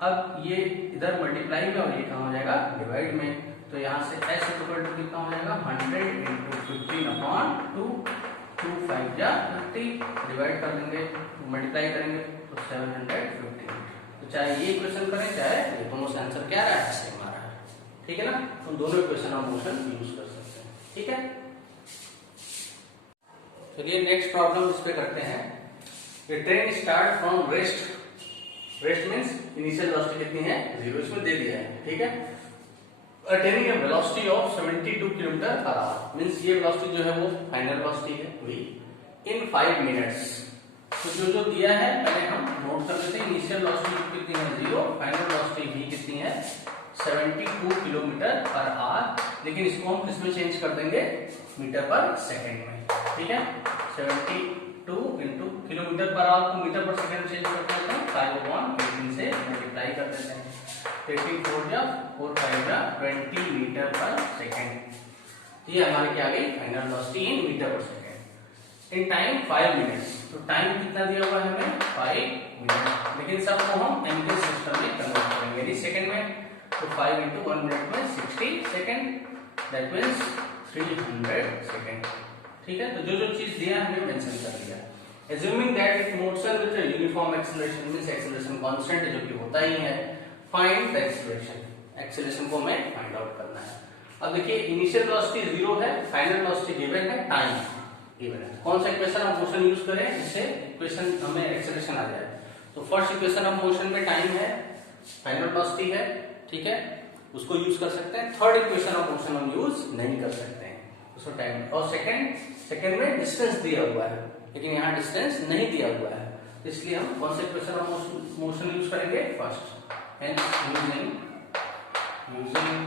अब ये इधर मल्टीप्लाई में और ये कहाँ हो जाएगा डिवाइड में, तो यहाँ से s इक्वल टू कितना हो जाएगा 100 इंटू 15 अपॉन 2, 2 5 जा 50, डिवाइड कर देंगे मल्टीप्लाई करेंगे तो 750। तो चाहे ये इक्वेशन करें चाहे ये, दोनों से आंसर क्या आ रहा है सेम आ रहा है, ठीक है ना। तो दोनों इक्वेशन ऑफ मोशन यूज कर सकते हैं, ठीक है। चलिए नेक्स्ट प्रॉब्लम इस पे करते हैं। ये train start from rest means initial velocity कितनी है 0, इसमें दे दिया है, ठीक है। Attaining a velocity of 72 kilometre per hour means ये वेलोसिटी जो है वो फाइनल वेलोसिटी है v इन 5 मिनट्स। तो जो दिया है पहले हम नोट कर लेते हैं, इनिशियल वेलोसिटी कितनी है 0, फाइनल वेलोसिटी v कितनी है 72 किलोमीटर पर आवर, लेकिन इसको हम किसमें चेंज कर देंगे मीटर पर सेकंड में, ठीक है। 72 इंटू किलोमीटर पर आवर को मीटर पर सेकंड चेंज कर देते हैं, 5/18 से मल्टीप्लाई कर देते हैं, 84 जा 4 5 जा 20 मीटर पर सेकंड। ये हमारे क्या आ गई फाइनल वेलोसिटी इन मीटर पर सेकंड इन टाइम 5 मिनट्स। तो टाइम कितना दिया हुआ है हमें 5 मिनट, लेकिन सबको हम एमके सिस्टम में कन्वर्ट करेंगे, यानी सेकंड में, तो 5 इंटू 1 मिनट में 60 सेकंड, दैट मींस 300 सेकंड, ठीक है। तो जो जो चीज दिया हमने मेंशन कर दिया। Assuming that it moves with a uniform acceleration means acceleration constant है, जो कि होता ही है, find the acceleration, acceleration को हमें find out करना है। अब देखिए इनिशियल वेलोसिटी 0 है, फाइनल वेलोसिटी गिवन है, टाइम गिवन है, कौन सा इक्वेशन ऑफ मोशन यूज करें जिससे इक्वेशन हमें एक्सेलरेशन आ जाए। तो फर्स्ट इक्वेशन ऑफ मोशन में टाइम है, फाइनल वेलोसिटी है, ठीक है, उसको यूज कर सकते हैं। थर्ड इक्वेशन ऑफ मोशन हम यूज नहीं कर सकते हैं, उसको टाइम। और सेकंड में डिस्टेंस दिया हुआ है, लेकिन यहाँ डिस्टेंस नहीं दिया हुआ है, तो इसलिए हम कौन सा इक्वेशन ऑफ मोशन यूज करेंगे first, using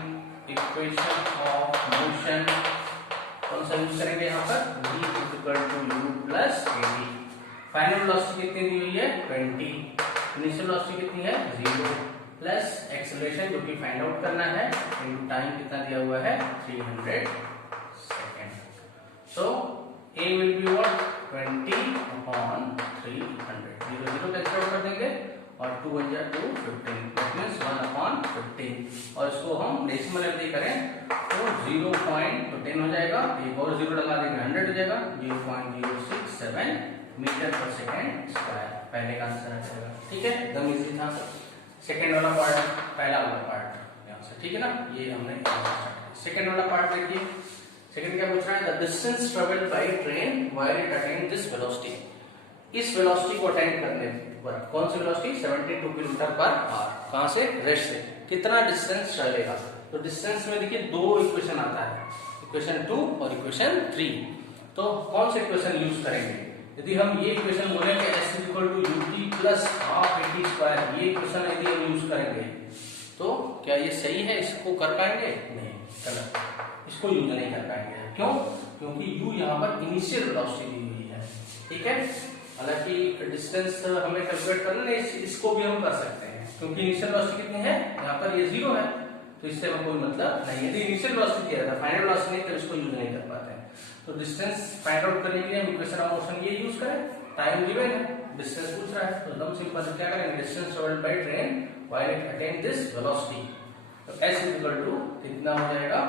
equation of motion सा यूज करेंगे यहाँ पर v equal to u plus ad। Final velocity कितनी दी हुई है 20, इनिशियल वेलोसिटी कितनी है 0 प्लस एक्सेलरेशन जो कि फाइंड आउट करना है इनटू टाइम कितना दिया हुआ है 300 second. So a will be what 20 upon 300, 0 0 cancel out कर देंगे और 2 1 जा 2 15, दैट मींस 1 अपॉन 15। और इसको हम डेसिमल यदि करें तो 0.10 हो जाएगा, एक और 0 लगा देंगे 100 हो जाएगा, 0.067 मीटर पर सेकेंड स्क्वायर। पहले का आंसर आ जाएगा। ठीक है, एकदम इजी था। सेकेंड वाला पार्ट, पहला वाला पार्ट यहाँ से, ठीक है ना, ये हमने सेकेंड वाला पार्ट देखिए। सेकेंड क्या पूछ रहा है, the distance travelled by train while it attain this velocity. इस वेलोसिटी को अटेन करने पर, कौन सी वेलोसिटी 72 किलोमीटर पर आवर, कहां से रेस्ट से, कितना डिस्टेंस चलेगा। तो डिस्टेंस में देखिए दो इक्वेशन आता है, इक्वेशन 2 और इक्वेशन 3। तो कौन से इक्वेशन यूज करेंगे, यदि हम ये इक्वेशन बोले कि s equal to ut plus half at square, ये इक्वेशन यदि हम यूज करेंगे तो क्या ये सही है, इसको कर पाएंगे, नहीं, गलत, इसको यूज नहीं कर पाएंगे। क्यों, क्योंकि u यहाँ पर इनिशियल वेलोसिटी दी हुई है। ठीक है, हालांकि डिस्टेंस हमें कैलकुलेट करना है, इसको भी हम कर सकते हैं क्योंकि इनिशियल वेलोसिटी कितनी है, यहाँ पर ये 0 है, तो इससे हमें कोई मतलब नहीं। यदि इनिशियल वेलोसिटी दिया था, फाइनल वेलोसिटी नहीं, तो इसको यूज नहीं कर पाते हैं। तो डिस्टेंस फाइंड आउट करने के लिए हम इक्वेशन ऑफ मोशन ये यूज करें, टाइम गिवन है, डिस्टेंस पूछ रहा है, तो एकदम सिंपल क्या करेंगे, distance travelled by train while it attain this velocity. तो s इक्वल टू कितना हो जाएगा,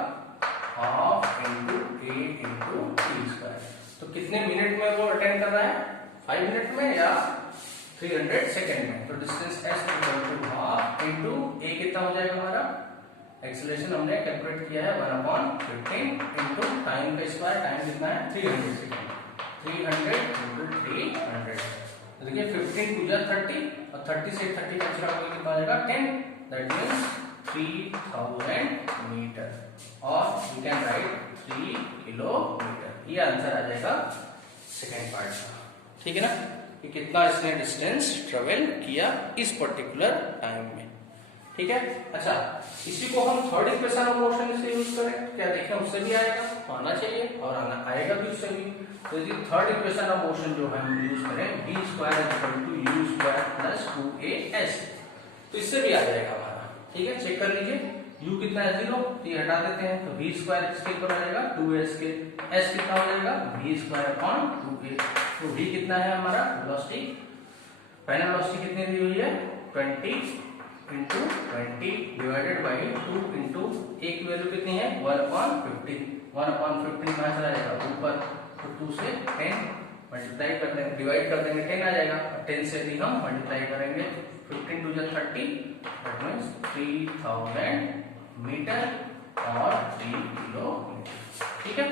half into a into t square. तो कितने मिनट में वो अटेन कर रहा है, 5 मिनट में या 300 सेकेंड में। तो distance s equal to half into a कितना हो जाएगा हमारा, एक्सेलरेशन हमने कैलकुलेट किया है 1/15 इनटू टाइम का स्क्वायर, टाइम कितना है 300 सेकेंड, 300 इनटू 300। तो देखिए 15 टू 30 और 30 से 30 कैंसिल आउट करके कितना आ जाएगा 10, दैट मींस 3000 मीटर, और वी कैन राइट 3 किलोमीटर। ये आंसर आ जाएगा सेकेंड पार्ट का। ठीक है ना, कि कितना इसने डिस्टेंस ट्रेवल किया इस पर्टिकुलर टाइम में। ठीक है, अच्छा, इसी को हम थर्ड इक्वेशन ऑफ मोशन से यूज करें, क्या देखें उससे भी आएगा, आना चाहिए और आएगा भी उससे भी। तो यदि थर्ड इक्वेशन ऑफ मोशन जो है हम यूज करें v square equal to u square plus 2as, तो इससे भी आ जाएगा हमारा। ठीक है, चेक कर लीजिए, u कितना है 0, तो ये हटा देते हैं, तो v स्क्वायर इसके ऊपर आ जाएगा 2s के, s कितना हो जाएगा v स्क्वायर अपॉन 2a। तो v कितना है हमारा वेलोसिटी, फाइनल वेलोसिटी कितनी दी हुई है 20 into 20 divided by 2 into a की वैल्यू कितनी है 1/15, 1/15 कहाँ चला जाएगा ऊपर, तो 2 से 10 मल्टीप्लाई कर देंगे, डिवाइड कर देंगे 10 आ जाएगा, 10 से भी हम मल्टीप्लाई करेंगे, 15 टू 30, दैट मींस 3000 मीटर और 3 किलोमीटर। ठीक है,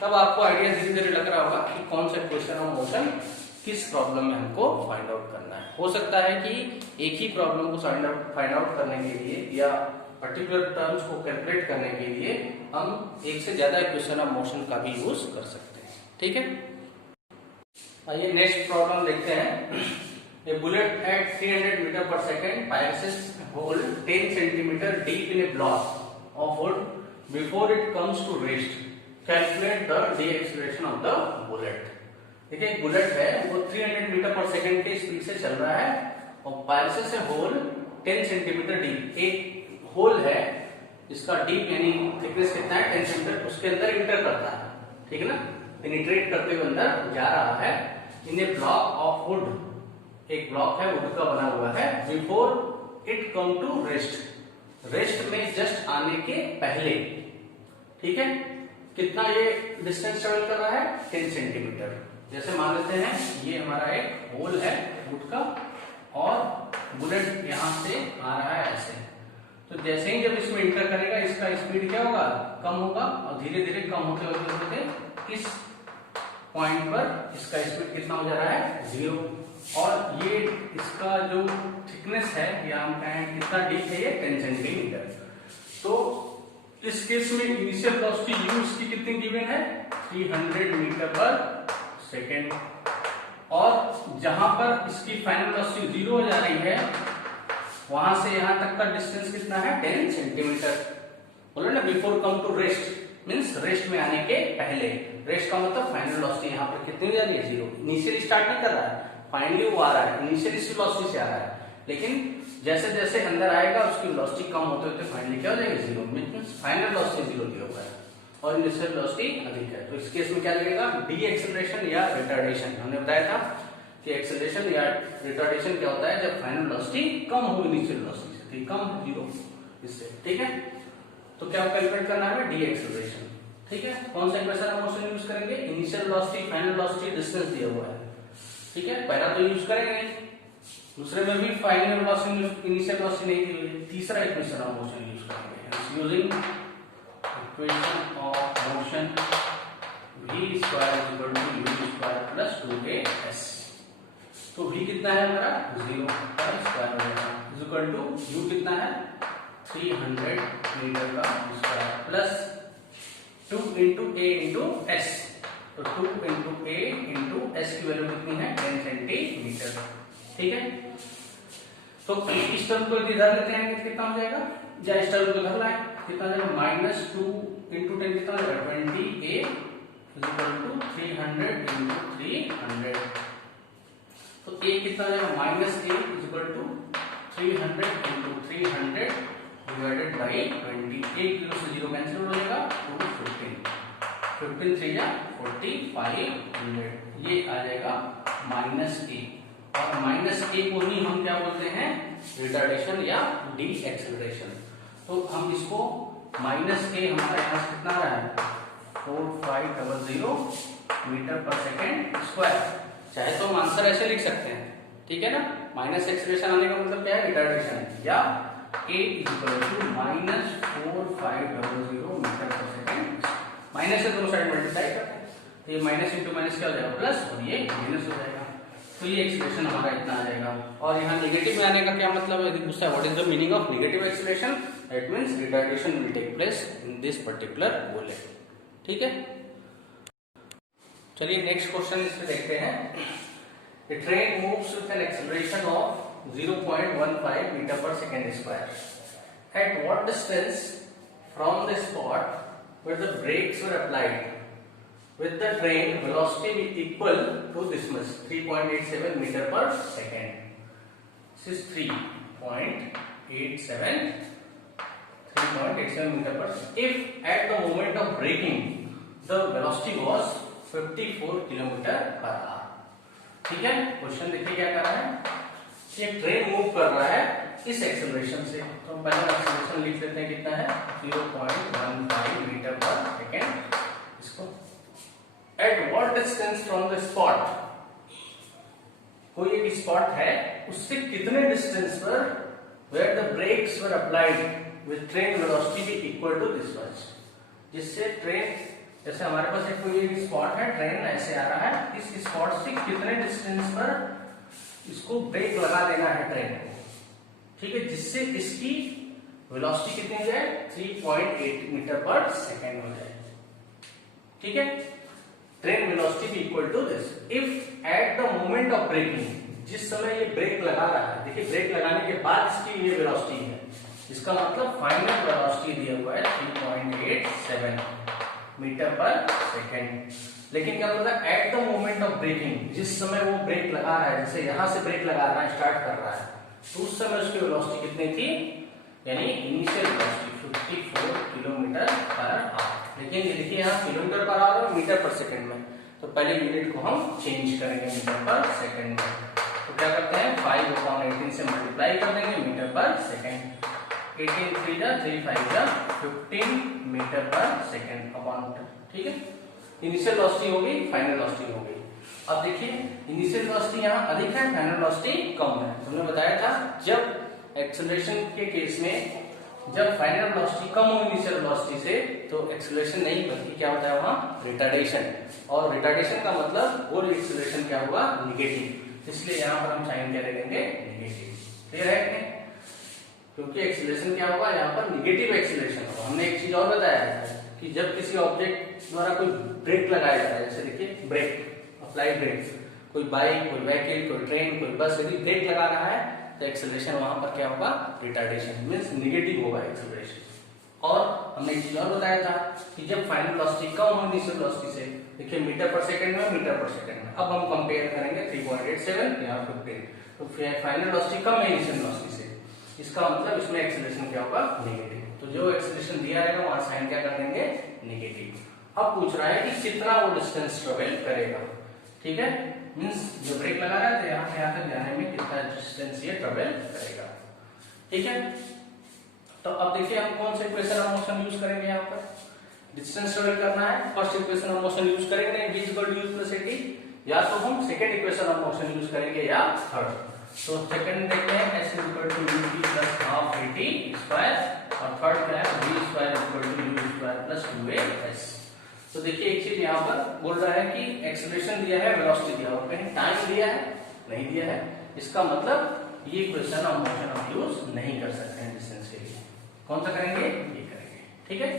तब आपको आइडिया धीरे धीरे लग रहा होगा कि कौन सा क्वेश्चन ऑफ मोशन किस प्रॉब्लम में हमको फाइंड आउट करना है। हो सकता है कि एक ही प्रॉब्लम को फाइंड आउट करने के लिए या पर्टिकुलर टर्म्स को कैलकुलेट करने के लिए हम एक से ज्यादा इक्वेशन ऑफ मोशन का भी यूज कर सकते हैं। ठीक है, आइए नेक्स्ट प्रॉब्लम देखते हैं। ए bullet eight 300 metre per second passes hole 10 centimeter deep in a block of wood before it comes to rest. Calculate the deceleration of the bullet. देखिए एक बुलेट है, वो 300 मीटर पर सेकंड के स्पीड से चल रहा है और पायरेसिस से होल 10 सेंटीमीटर डीप, एक होल है इसका डीप यानी थिकनेस कितना है 10 सेंटीमीटर, उसके अंदर इंटर करता है। ठीक है ना, पेनिट्रेट करते हुए अंदर जा रहा है in a block of wood, एक ब्लॉक है वुड का बना हुआ है, before it come to rest, rest में जस्ट आने के पहले। ठीक है, कितना ये डिस्टेंस ट्रेवल कर रहा है 10 सेंटीमीटर। जैसे मान लेते हैं ये हमारा एक होल है वुड का और बुलेट यहां से आ रहा है ऐसे, तो जैसे ही जब इसमें इंटर करेगा इसका स्पीड क्या होगा, कम होगा, और धीरे धीरे कम होते होते इस पॉइंट पर इसका स्पीड कितना हो जा रहा है 0, और ये इसका जो थिकनेस है या हम कहें कितना डीप है ये 10 सेंटीमीटर। तो इस केस में इनिशियल वेलोसिटी u इसकी कितनी गिवन है 300 मीटर पर सेकेंड, और जहां पर इसकी फाइनल वेलोसिटी 0 हो जा रही है वहां से यहां तक का डिस्टेंस कितना है 10 सेंटीमीटर। बोले ना before come to rest, means rest में आने के पहले। रेस्ट का मतलब फाइनल वेलोसिटी यहाँ पर कितनी हो जा रही है, 0। इनिशियली स्टार्ट नहीं कर रहा है, फाइनली वो आ रहा है, इनिशियली इस वेलोसिटी से आ रहा है, लेकिन जैसे जैसे अंदर आएगा उसकी वेलोसिटी कम होते होते फाइनली क्या हो जाएगी, 0। मींस फाइनल वेलोसिटी 0 दिया हुआ है और इनिशियल वेलोसिटी अधिक है। तो इस केस में क्या लगेगा, डी एक्सेलरेशन या रिटार्डेशन। हमने बताया था कि एक्सेलरेशन या रिटार्डेशन क्या होता है, जब फाइनल वेलोसिटी कम हो इनिशियल वेलोसिटी से, कम 0 इससे, ठीक है। तो क्या कैलकुलेट करना है, डी एक्सेलरेशन, ठीक है। कौन सा इक्वेशन हम मोशन यूज करेंगे, initial velocity, final velocity, distance दिया हुआ है, ठीक है। पहला तो यूज करेंगे, दूसरे में भी फाइनल वेलोसिटी इनिशियल वेलोसिटी नहीं दी हुई है, तीसरा इक्वेशन हम मोशन यूज करेंगे using equation of motion v square is equal to u square plus 2as। तो v कितना है हमारा, 0 का स्क्वायर हो जाएगा इज इक्वल टू u कितना है, 300 मीटर का square plus 2 into a into s। तो 2 इंटू a इंटू s की वैल्यू कितनी है, 10 सेंटीमीटर, ठीक है। तो इस टर्म को इधर लेते हैं, कितना हो जाएगा, या इस टर्म को इधर लाए, कितना हो जाएगा, -2 इंटू 10 कितना हो जाएगा, 20a is equal to 300 into 300। तो a कितना हो जाएगा, -a is equal to 300 into 300 divided by 20। 1 0 से 0 कैंसिल हो जाएगा, 215 15 3 या 4500, ये आ जाएगा -a। और -a को ही हम क्या बोलते हैं, रिटार्डेशन या डी एक्सेलरेशन। तो हम इसको -a हमारे यहाँ कितना आ रहा है, 4500 मीटर पर सेकेंड स्क्वायर। चाहे तो हम आंसर ऐसे लिख सकते हैं, ठीक है ना, माइनस एक्सेलरेशन आने का मतलब क्या है, रिटार्डेशन, या a is equal to -4500 metre per second. Minus से दोनों साइड मल्टीप्लाई करते हैं, तो ये माइनस इंटू माइनस क्या हो जाएगा, प्लस, और ये माइनस हो जाएगा। तो ये एक्सेलरेशन हमारा इतना आ जाएगा। और यहाँ नेगेटिव में आने का क्या मतलब है, यदि पूछता है what is the meaning of negative acceleration, that means retardation will take place in this particular bullet, ठीक है। चलिए नेक्स्ट क्वेश्चन इसमें देखते हैं। A train moves with an acceleration of 0.15 meter per second square. At what distance from the spot where the brakes were applied with the train velocity be equal to this much, 3.87 meter per second. This is 3.87 meter per second. If at the moment of braking the velocity was 54 kilometre per hour, ठीक है। Question देखिए क्या कर रहा है, एक train move कर रहा है इस एक्सेलरेशन से। तो हम पहले एक्सेलरेशन लिख लेते हैं, कितना है, 0.15 मीटर पर सेकेंड। इसको at what distance from the spot, कोई एक स्पॉट है, उससे कितने डिस्टेंस पर where the brakes were applied with train velocity be equal to this much, जिससे ट्रेन, जैसे हमारे पास एक कोई एक स्पॉट है, ट्रेन ऐसे आ रहा है, इस स्पॉट से कितने डिस्टेंस पर इसको ब्रेक लगा देना है ट्रेन को, ठीक है, जिससे इसकी वेलोसिटी कितनी हो जाए, 3.8 मीटर पर सेकेंड हो जाए, ठीक है। ट्रेन वेलोसिटी भी equal to this if at the moment of braking, जिस समय ये ब्रेक लगा रहा है, देखिए ब्रेक लगाने के बाद इसकी ये वेलोसिटी है, इसका मतलब फाइनल वेलोसिटी दिया हुआ है 3.87 मीटर पर सेकेंड। लेकिन क्या बोलता है, at the moment of braking, जिस समय वो ब्रेक लगा रहा है, जैसे यहां से ब्रेक लगा रहा है, स्टार्ट कर रहा है, तो उस समय उसकी वेलोसिटी कितनी थी, यानी initial velocity 54 kilometre per hour. लेकिन ये देखिए यहाँ किलोमीटर पर आवर और मीटर पर सेकंड में, तो पहले यूनिट को हम चेंज करेंगे मीटर पर सेकंड में। तो क्या करते हैं, 5/18 से मल्टीप्लाई कर देंगे मीटर पर सेकंड। 18 3 जा 3 5 जा 15 मीटर पर सेकंड अपॉन, ठीक है। इनिशियल वेलोसिटी हो गई, फाइनल वेलोसिटी हो गई। अब देखिए इनिशियल वेलोसिटी यहाँ अधिक है, फाइनल वेलोसिटी कम है। हमने बताया था जब एक्सेलरेशन के केस में जब फाइनल वेलोसिटी कम हो इनिशियल वेलोसिटी से, तो एक्सेलरेशन नहीं बल्कि क्या होता है वहां, रिटार्डेशन। और रिटार्डेशन का मतलब वो एक्सेलरेशन क्या होगा, निगेटिव। इसलिए यहाँ पर हम साइन क्या देंगे, निगेटिव। क्लियर है कि नहीं, क्योंकि एक्सेलरेशन क्या होगा, यहाँ पर निगेटिव एक्सेलरेशन होगा। हमने एक चीज और बताया है कि जब किसी ऑब्जेक्ट द्वारा कोई ब्रेक लगाया जाता है, जैसे देखिए ब्रेक, अप्लाइड ब्रेक, कोई बाइक, कोई व्हीकल, कोई ट्रेन, कोई बस, यदि ब्रेक लगा रहा है तो एक्सेलरेशन वहां पर क्या होगा, रिटार्डेशन मींस निगेटिव होगा एक्सेलरेशन, और हमने एक चीज और बताया था कि जब फाइनल वेलोसिटी कम हो इनिशियल वेलोसिटी से, देखिए मीटर पर सेकंड में, मीटर पर सेकंड में। अब हम कंपेयर करेंगे 3.87 यहाँ 15, तो फाइनल वेलोसिटी कम है इनिशियल वेलोसिटी से, इसका मतलब इसमें एक्सेलरेशन क्या होगा, नेगेटिव। तो जो एक्सेलरेशन दिया रहेगा वहां साइन क्या कर देंगे, नेगेटिव। अब पूछ रहा है कि कितना वो डिस्टेंस ट्रेवल करेगा, ठीक है, मींस जो ब्रेक लगा रहा है तो यहाँ से यहाँ तक जाने में कितना डिस्टेंस ये ट्रेवल करेगा, ठीक है। तो अब देखिए हम कौन सा इक्वेशन ऑफ मोशन यूज करेंगे यहाँ पर, डिस्टेंस ट्रेवल करना है, first equation of motion use करेंगे v equal to u plus at, या तो हम second equation of motion use करेंगे या थर्ड। तो सेकंड देखते हैं s equal to ut plus half at square, और थर्ड क्या है v square equal to u square plus 2as। तो देखिए एक चीज यहाँ पर बोल रहा है कि एक्सेलरेशन दिया है, वेलोसिटी दिया है, कहीं टाइम दिया है नहीं दिया है, इसका मतलब ये इक्वेशन ऑफ मोशन हम यूज नहीं कर सकते हैं डिस्टेंस के लिए। कौन सा करेंगे, ये करेंगे, ठीक है।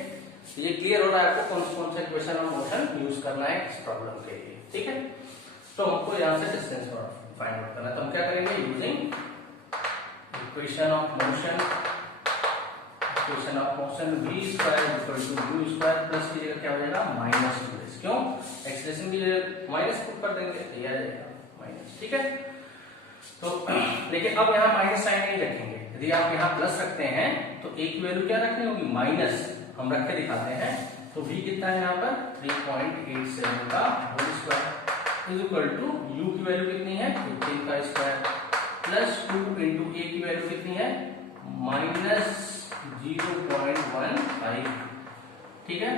तो ये क्लियर हो रहा है आपको कौन सा इक्वेशन ऑफ मोशन यूज करना है इस प्रॉब्लम के लिए, ठीक है। तो हमको यहाँ से डिस्टेंस फाइंड आउट करना है, तो हम क्या करेंगे, using equation of motion v square equal to u square plus की जगह क्या हो जाएगा -2s, क्यों, एक्सेलरेशन की जगह माइनस पुट कर देंगे तो ये आ जाएगा माइनस, ठीक है। तो लेकिन अब यहाँ माइनस साइन नहीं रखेंगे, यदि आप यहाँ प्लस रखते हैं तो a की वैल्यू क्या रखनी होगी, माइनस, हम रख के दिखाते हैं। तो v कितना है यहाँ पर 3.87 का whole square is equal to u की वैल्यू कितनी है 15 का स्क्वायर प्लस 2 इंटू a की वैल्यू कितनी है माइनस 0.15, ठीक है,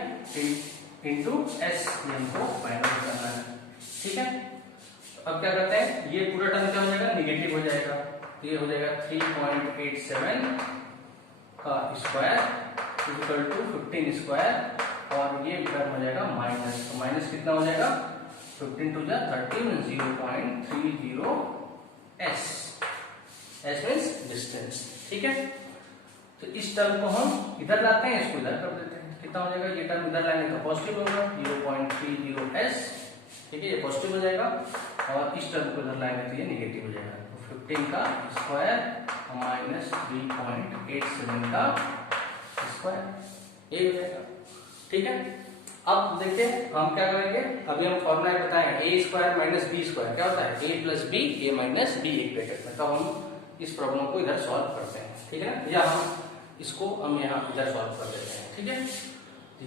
इंटू s हमको फाइंड आउट करना है, ठीक है। अब क्या करते हैं, ये पूरा टर्म क्या हो जाएगा, निगेटिव हो जाएगा, तो ये हो जाएगा 3.87 का स्क्वायर इक्वल टू 15 स्क्वायर, और ये टर्म हो जाएगा माइनस, तो माइनस कितना हो जाएगा 15 to 13, 0.30 s, s means distance, ठीक है। तो इस टर्म को हम इधर लाते हैं, इसको इधर कर देते हैं, कितना हो जाएगा, ये टर्म इधर लाएंगे तो पॉजिटिव होगा 0.30s, ठीक है, ये पॉजिटिव हो जाएगा, और इस टर्म को इधर लाएंगे तो ये नेगेटिव हो जाएगा। तो 15 का स्क्वायर माइनस 3.87 का स्क्वायर, ये हो जाएगा, ठीक है। अब देखते हैं हम क्या करेंगे, अभी हम फॉर्मूला बताएंगे a square minus b square क्या होता है, a plus b, a minus b एक ब्रैकेट में। तब हम इस प्रॉब्लम को इधर सॉल्व करते हैं, ठीक है ना, या हम यहाँ इधर सॉल्व कर देते हैं, ठीक है।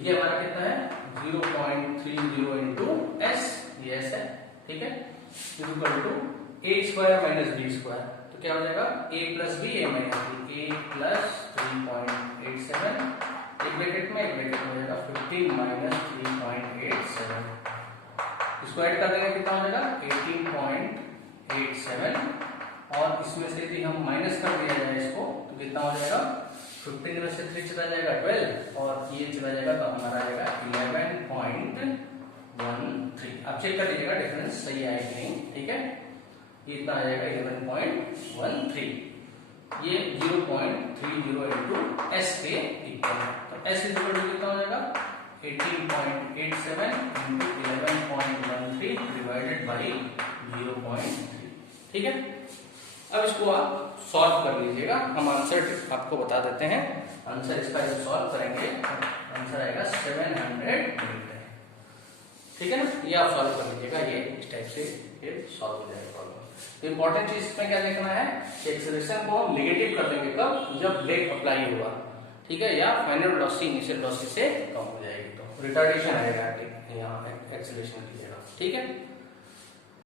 ये हमारा कितना है 0.30 इंटू s, ये s है, ठीक है, equal to a square minus b square, तो क्या हो जाएगा a plus b, a minus b, a plus 3.87, एक ब्रैकेट में हो जाएगा 15 माइनस 3.87, इसको ऐड कर देंगे कितना हो जाएगा 18.87, और इसमें से यदि हम माइनस कर दिया जाए इसको तो कितना हो जाएगा 15 में से 3 चला जाएगा 12, और ये चला जाएगा तो हमारा आ जाएगा 11.13। आप चेक कर लीजिएगा डिफरेंस सही है कि नहीं, ठीक है, ये इतना आ जाएगा 11.13, ये 0.30 इंटू s के इक्वल है, तो s इक्वल टू कितना हो जाएगा 18.87 इंटू 11.13 डिवाइडेड बाई 0.3, ठीक है। अब इसको आप सॉल्व कर लीजिएगा, हम आंसर आपको बता देते हैं, आंसर इसका जब सॉल्व करेंगे आंसर आएगा 700 मीटर, ठीक है ना, ये आप सॉल्व कर लीजिएगा, ये इस टाइप से ये सॉल्व हो जाएगा प्रॉब्लम। तो इंपॉर्टेंट चीज इसमें क्या देखना है कि एक्सेलरेशन को हम नेगेटिव कर देंगे कब, जब ब्रेक अप्लाई होगा, ठीक है, या फाइनल वेलोसिटी इनिशियल वेलोसिटी से कम हो जाएगी, तो रिटार्डेशन आएगा यहाँ एक्सेलरेशन की जगह, ठीक है।